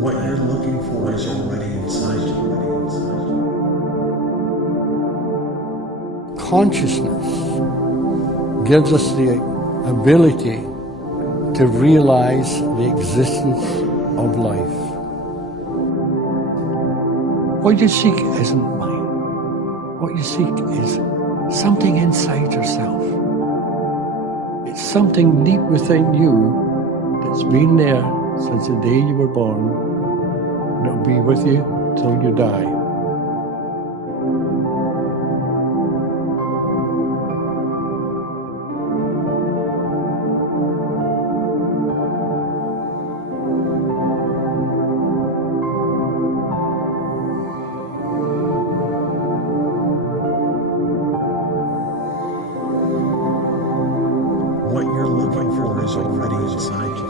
What you're looking for is already inside you. Consciousness gives us the ability to realize the existence of life. What you seek isn't mine. What you seek is something inside yourself. It's something deep within you that's been there since the day you were born, and it'll be with you till you die. What you're looking for is already inside you.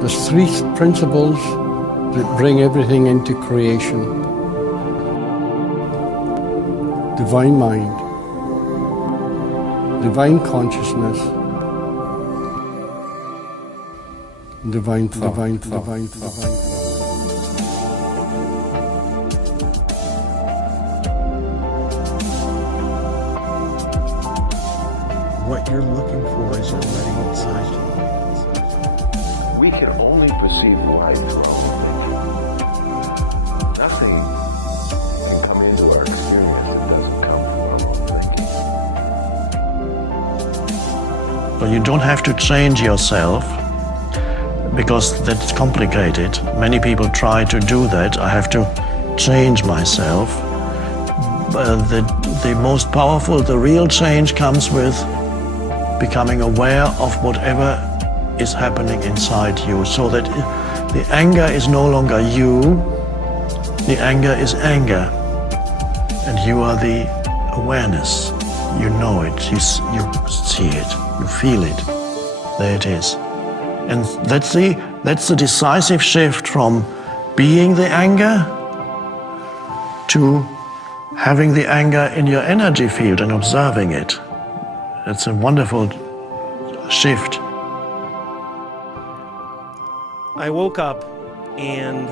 There's three principles that bring everything into creation. Divine mind, divine consciousness, divine thought. What you're looking for is already inside you. We can only perceive life through our thinking. Nothing can come into our experience that doesn't come from our own thinking. But you don't have to change yourself, because that's complicated. Many people try to do that. I have to change myself. But the most powerful, the real change comes with becoming aware of whatever is happening inside you, so that the anger is no longer you, the anger is anger, and you are the awareness. You know it, you see it, you feel it, there it is. And that's the decisive shift from being the anger to having the anger in your energy field and observing it. It's a wonderful shift. I woke up and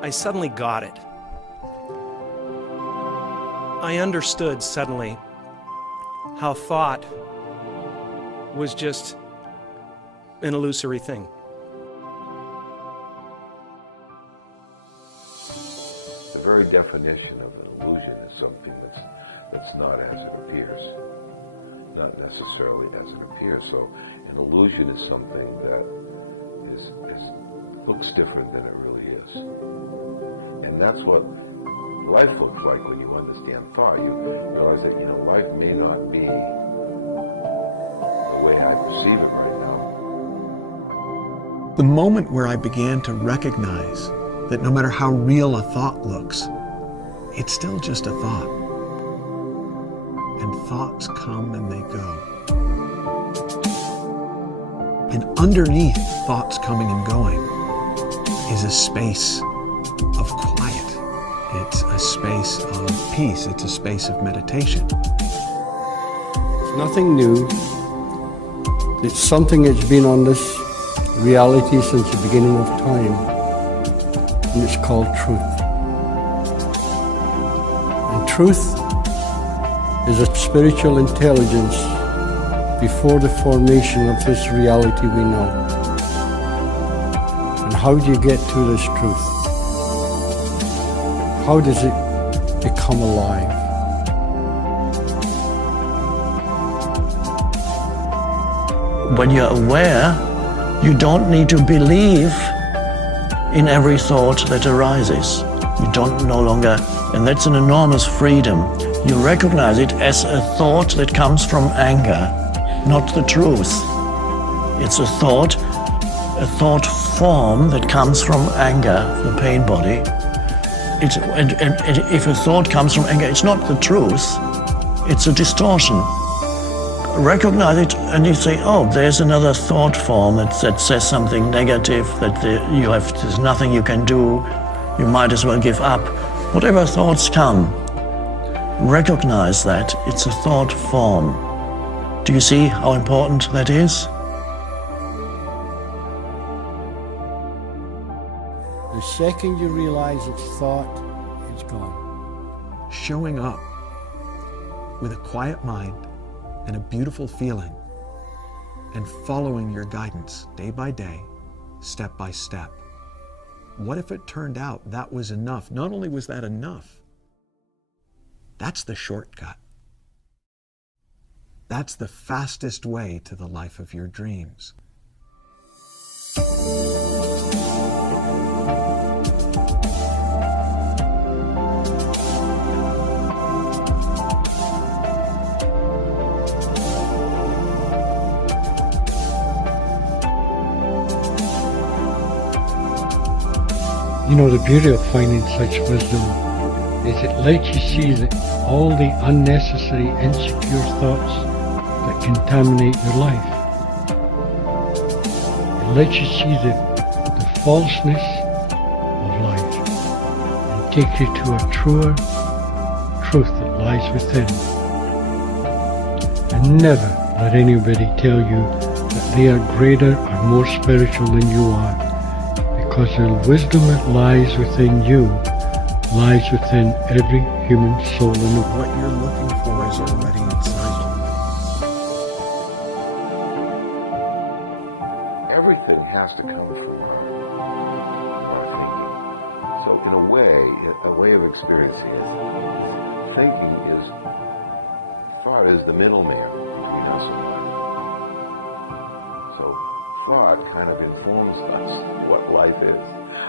I suddenly got it. I understood suddenly how thought was just an illusory thing. The very definition of an illusion is something that's not as it appears. Not necessarily as it appears. So an illusion is something that looks different than it really is. And that's what life looks like when you understand thought. You realize that, life may not be the way I perceive it right now. The moment where I began to recognize that no matter how real a thought looks, it's still just a thought. And thoughts come and they go. And underneath thoughts coming and going is a space of quiet. It's a space of peace. It's a space of meditation. It's nothing new. It's something that's been on this reality since the beginning of time. And it's called truth. And truth is a spiritual intelligence before the formation of this reality we know. And how do you get to this truth? How does it become alive? When you're aware, you don't need to believe in every thought that arises. You don't no longer, and that's an enormous freedom. You recognize it as a thought that comes from anger, not the truth. It's a thought form that comes from anger, the pain body. And if a thought comes from anger, it's not the truth, it's a distortion. Recognize it and you say, oh, there's another thought form that says something negative, that there's nothing you can do, you might as well give up. Whatever thoughts come, recognize that it's a thought form. Do you see how important that is? The second you realize it's thought, it's gone. Showing up with a quiet mind and a beautiful feeling and following your guidance day by day, step by step. What if it turned out that was enough? Not only was that enough, that's the shortcut. That's the fastest way to the life of your dreams. You know, the beauty of finding such wisdom is it lets you see that all the unnecessary, insecure thoughts that contaminate your life. It lets you see the falseness of life and take you to a truer truth that lies within. And never let anybody tell you that they are greater or more spiritual than you are. Because the wisdom that lies within you lies within every human soul in the world. What you're looking for is already inside you. Everything has to come from our thinking. So in a way of experiencing it, thinking is, thought is the middleman between us and life. So thought kind of informs us what life is.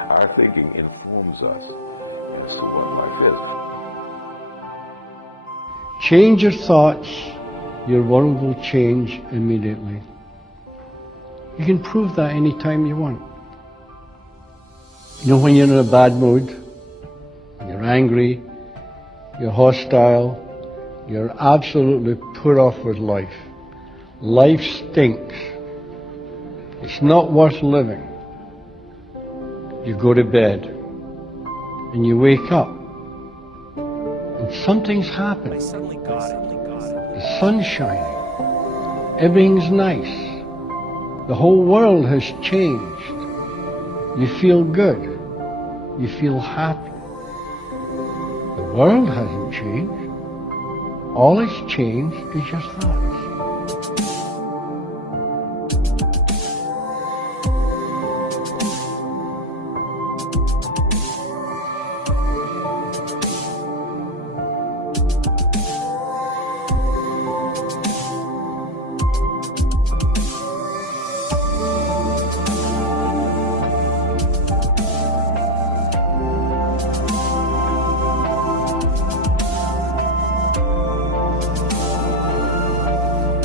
Our thinking informs us as to what life is. Change your thoughts, your world will change immediately. You can prove that anytime you want. You know, when you're in a bad mood, you're angry, you're hostile, you're absolutely put off with life. Life stinks. It's not worth living. You go to bed and you wake up and something's happened. I suddenly got it. The sun's shining. Everything's nice. The whole world has changed. You feel good. You feel happy. The world hasn't changed. All that's changed is your thoughts.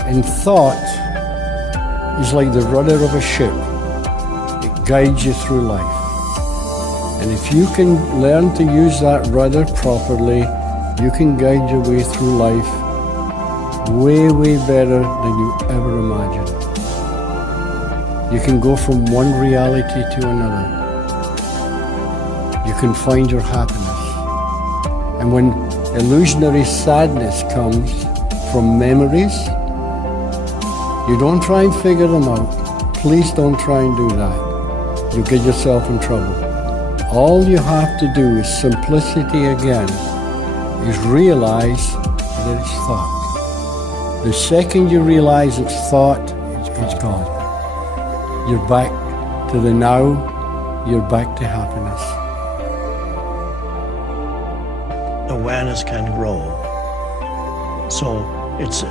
And thought is like the rudder of a ship. It guides you through life. And if you can learn to use that rudder properly, you can guide your way through life way, way better than you ever imagined. You can go from one reality to another. You can find your happiness. And when illusionary sadness comes from memories, you don't try and figure them out. Please don't try and do that. You'll get yourself in trouble. All you have to do is simplicity again, is realize that it's thought. The second you realize it's thought, it's gone. You're back to the now, you're back to happiness. Awareness can grow. So it's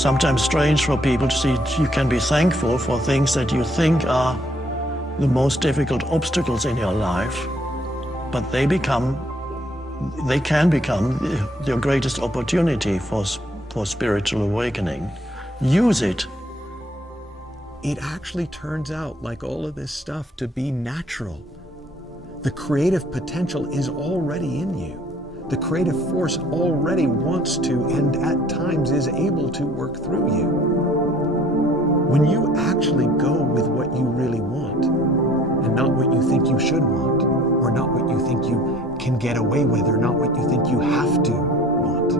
sometimes strange for people to see you can be thankful for things that you think are the most difficult obstacles in your life, but they can become your greatest opportunity for spiritual awakening. Use it. It actually turns out, like all of this stuff, to be natural. The creative potential is already in you. The creative force already wants to, and at times is able to, work through you. When you actually go with what you really want, and not what you think you should want, or not what you think you can get away with, or not what you think you have to want,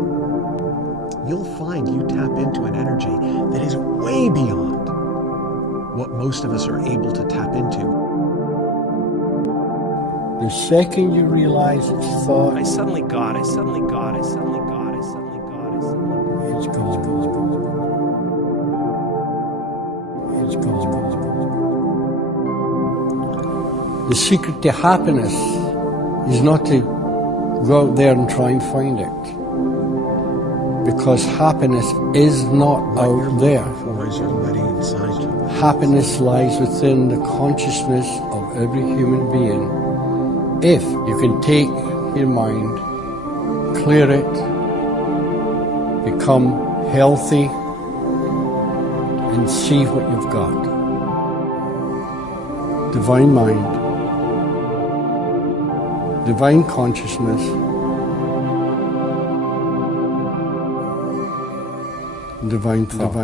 you'll find you tap into an energy that way beyond what most of us are able to tap into. The second you realize it's thought, I suddenly got it. I suddenly got it. I suddenly got it. I suddenly got it. I suddenly got it. it's gone. It's gone. The secret to happiness is not to go out there and try and find it. Because happiness is not What you're out there. looking for is already inside you. Happiness lies within the consciousness of every human being. If you can take your mind, clear it, become healthy, and see what you've got. Divine mind, divine consciousness, divine thought.